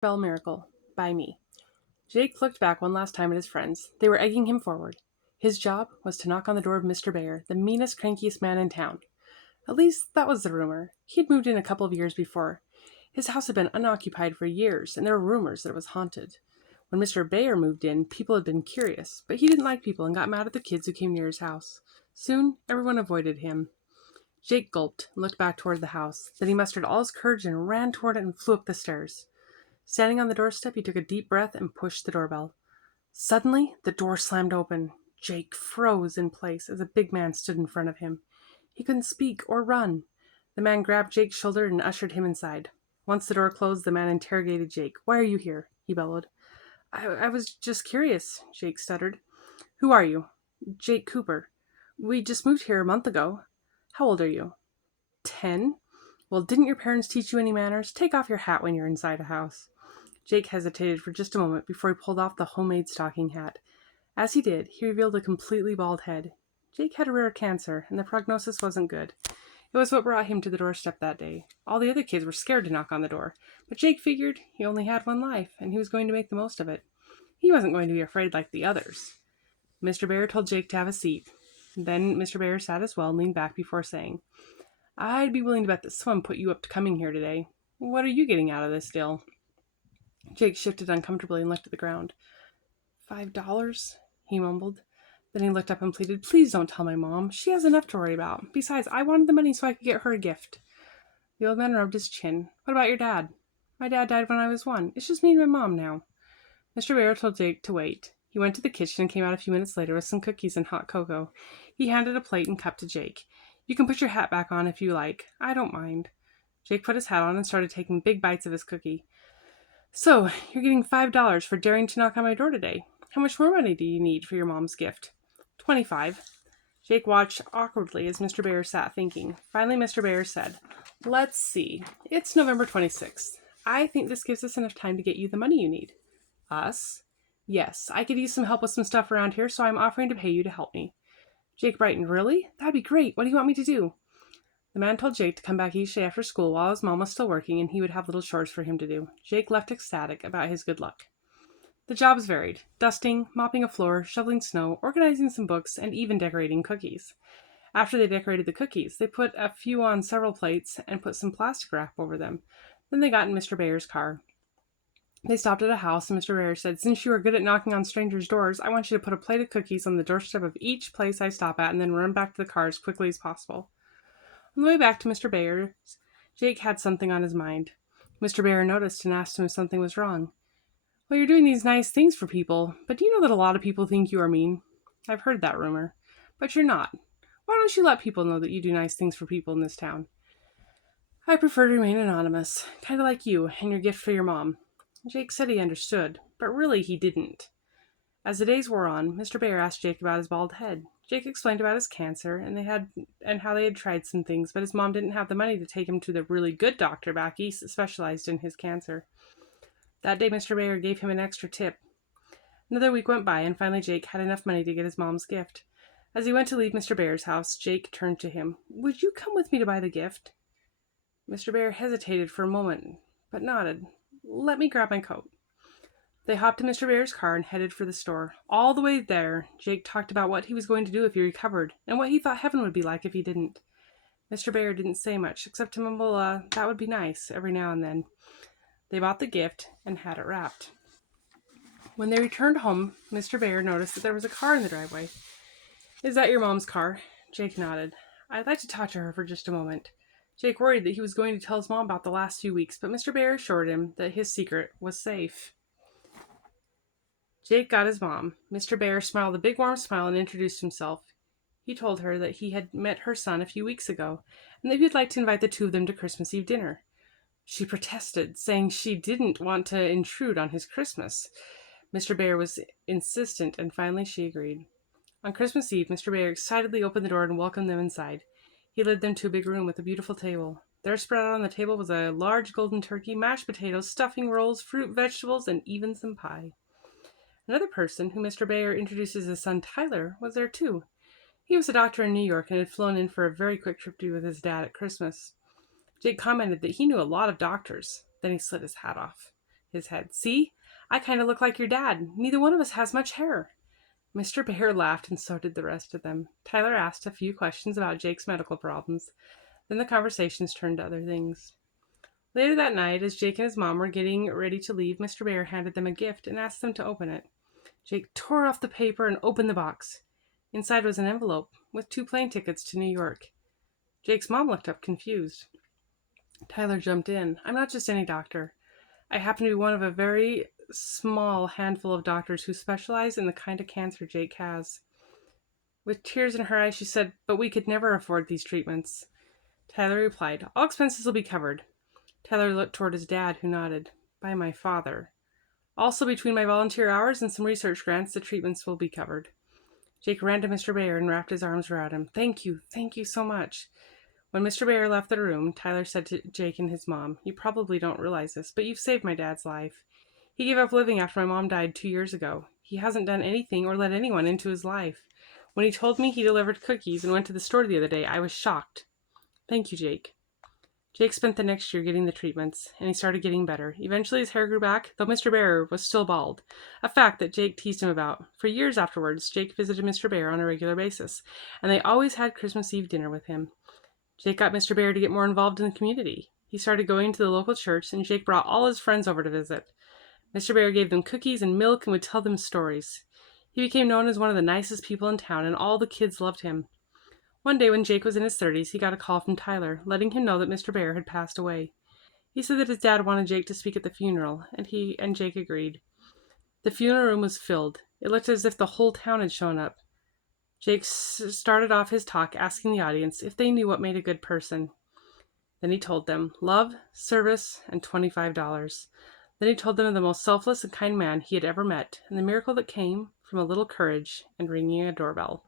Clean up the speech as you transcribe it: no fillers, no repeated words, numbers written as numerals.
Bell Miracle by me. Jake looked back one last time at his friends. They were egging him forward. His job was to knock on the door of Mr. Bear, the meanest, crankiest man in town. At least, that was the rumor. He had moved in a couple of years before. His house had been unoccupied for years, and there were rumors that it was haunted. When Mr. Bear moved in, people had been curious, but he didn't like people and got mad at the kids who came near his house. Soon, everyone avoided him. Jake gulped and looked back toward the house. Then he mustered all his courage and ran toward it and flew up the stairs. Standing on the doorstep, he took a deep breath and pushed the doorbell. Suddenly, the door slammed open. Jake froze in place as a big man stood in front of him. He couldn't speak or run. The man grabbed Jake's shoulder and ushered him inside. Once the door closed, the man interrogated Jake. "Why are you here?" he bellowed. I was just curious," Jake stuttered. "Who are you?" "Jake Cooper. We just moved here a month ago." "How old are you?" 10. "Well, didn't your parents teach you any manners? Take off your hat when you're inside a house." Jake hesitated for just a moment before he pulled off the homemade stocking hat. As he did, he revealed a completely bald head. Jake had a rare cancer, and the prognosis wasn't good. It was what brought him to the doorstep that day. All the other kids were scared to knock on the door, but Jake figured he only had one life, and he was going to make the most of it. He wasn't going to be afraid like the others. Mr. Bear told Jake to have a seat. Then Mr. Bear sat as well and leaned back before saying, "I'd be willing to bet that someone put you up to coming here today. What are you getting out of this deal?" Jake shifted uncomfortably and looked at the ground. $5, he mumbled. Then he looked up and pleaded, "Please don't tell my mom. She has enough to worry about. Besides, I wanted the money so I could get her a gift." The old man rubbed his chin. "What about your dad?" "My dad died when I was 1. It's just me and my mom now." Mr. Bear told Jake to wait. He went to the kitchen and came out a few minutes later with some cookies and hot cocoa. He handed a plate and cup to Jake. "You can put your hat back on if you like. I don't mind." Jake put his hat on and started taking big bites of his cookie. "So, you're getting $5 for daring to knock on my door today. How much more money do you need for your mom's gift?" 25. Jake watched awkwardly as Mr. Bear sat thinking. Finally, Mr. Bear said, "Let's see. It's November 26th. I think this gives us enough time to get you the money you need." "Us?" "Yes, I could use some help with some stuff around here, so I'm offering to pay you to help me." Jake brightened. "Really? That'd be great. What do you want me to do?" The man told Jake to come back each day after school while his mom was still working, and he would have little chores for him to do. Jake left ecstatic about his good luck. The jobs varied: dusting, mopping a floor, shoveling snow, organizing some books, and even decorating cookies. After they decorated the cookies, they put a few on several plates and put some plastic wrap over them. Then they got in Mr. Bear's car. They stopped at a house, and Mr. Bear said, "Since you are good at knocking on strangers' doors, I want you to put a plate of cookies on the doorstep of each place I stop at and then run back to the car as quickly as possible." On the way back to Mr. Bear's, Jake had something on his mind. Mr. Bear noticed and asked him if something was wrong. "Well, you're doing these nice things for people, but do you know that a lot of people think you are mean?" "I've heard that rumor." "But you're not. Why don't you let people know that you do nice things for people in this town?" "I prefer to remain anonymous, kind of like you and your gift for your mom." Jake said he understood, but really he didn't. As the days wore on, Mr. Bear asked Jake about his bald head. Jake explained about his cancer and how they had tried some things, but his mom didn't have the money to take him to the really good doctor back east that specialized in his cancer. That day, Mr. Bear gave him an extra tip. Another week went by, and finally Jake had enough money to get his mom's gift. As he went to leave Mr. Bear's house, Jake turned to him. "Would you come with me to buy the gift?" Mr. Bear hesitated for a moment, but nodded. "Let me grab my coat." They hopped in Mr. Bear's car and headed for the store. All the way there, Jake talked about what he was going to do if he recovered, and what he thought heaven would be like if he didn't. Mr. Bear didn't say much, except to mumble, "That would be nice," every now and then. They bought the gift and had it wrapped. When they returned home, Mr. Bear noticed that there was a car in the driveway. "Is that your mom's car?" Jake nodded. "I'd like to talk to her for just a moment." Jake worried that he was going to tell his mom about the last few weeks, but Mr. Bear assured him that his secret was safe. Jake got his mom. Mr. Bear smiled a big warm smile and introduced himself. He told her that he had met her son a few weeks ago, and that he'd like to invite the two of them to Christmas Eve dinner. She protested, saying she didn't want to intrude on his Christmas. Mr. Bear was insistent, and finally she agreed. On Christmas Eve, Mr. Bear excitedly opened the door and welcomed them inside. He led them to a big room with a beautiful table. There spread out on the table was a large golden turkey, mashed potatoes, stuffing rolls, fruit, vegetables, and even some pie. Another person, who Mr. Bear introduced as his son Tyler, was there too. He was a doctor in New York and had flown in for a very quick trip to be with his dad at Christmas. Jake commented that he knew a lot of doctors. Then he slid his hat off. his head. See? I kind of look like your dad. Neither one of us has much hair. Mr. Bear laughed, and so did the rest of them. Tyler asked a few questions about Jake's medical problems. Then the conversations turned to other things. Later that night, as Jake and his mom were getting ready to leave, Mr. Bear handed them a gift and asked them to open it. Jake tore off the paper and opened the box. Inside was an envelope with 2 plane tickets to New York. Jake's mom looked up, confused. Tyler jumped in. I'm not just any doctor. I happen to be one of a very small handful of doctors who specialize in the kind of cancer Jake has. With tears in her eyes, she said, but we could never afford these treatments. Tyler replied, all expenses will be covered. Tyler looked toward his dad, who nodded. By my father. Also, between my volunteer hours and some research grants, the treatments will be covered. Jake ran to Mr. Bear and wrapped his arms around him. Thank you so much. When Mr. Bear left the room, Tyler said to Jake and his mom, you probably don't realize this, but you've saved my dad's life. He gave up living after my mom died 2 years ago. He hasn't done anything or let anyone into his life. When he told me he delivered cookies and went to the store the other day, I was shocked. Thank you, Jake. Jake spent the next year getting the treatments, and he started getting better. Eventually his hair grew back, though Mr. Bear was still bald, a fact that Jake teased him about. For years afterwards, Jake visited Mr. Bear on a regular basis, and they always had Christmas Eve dinner with him. Jake got Mr. Bear to get more involved in the community. He started going to the local church, and Jake brought all his friends over to visit. Mr. Bear gave them cookies and milk and would tell them stories. He became known as one of the nicest people in town, and all the kids loved him. One day when Jake was in his 30s, he got a call from Tyler, letting him know that Mr. Bear had passed away. He said that his dad wanted Jake to speak at the funeral, and he and Jake agreed. The funeral room was filled. It looked as if the whole town had shown up. Jake started off his talk asking the audience if they knew what made a good person. Then he told them love, service, and $25. Then he told them of the most selfless and kind man he had ever met, and the miracle that came from a little courage and ringing a doorbell.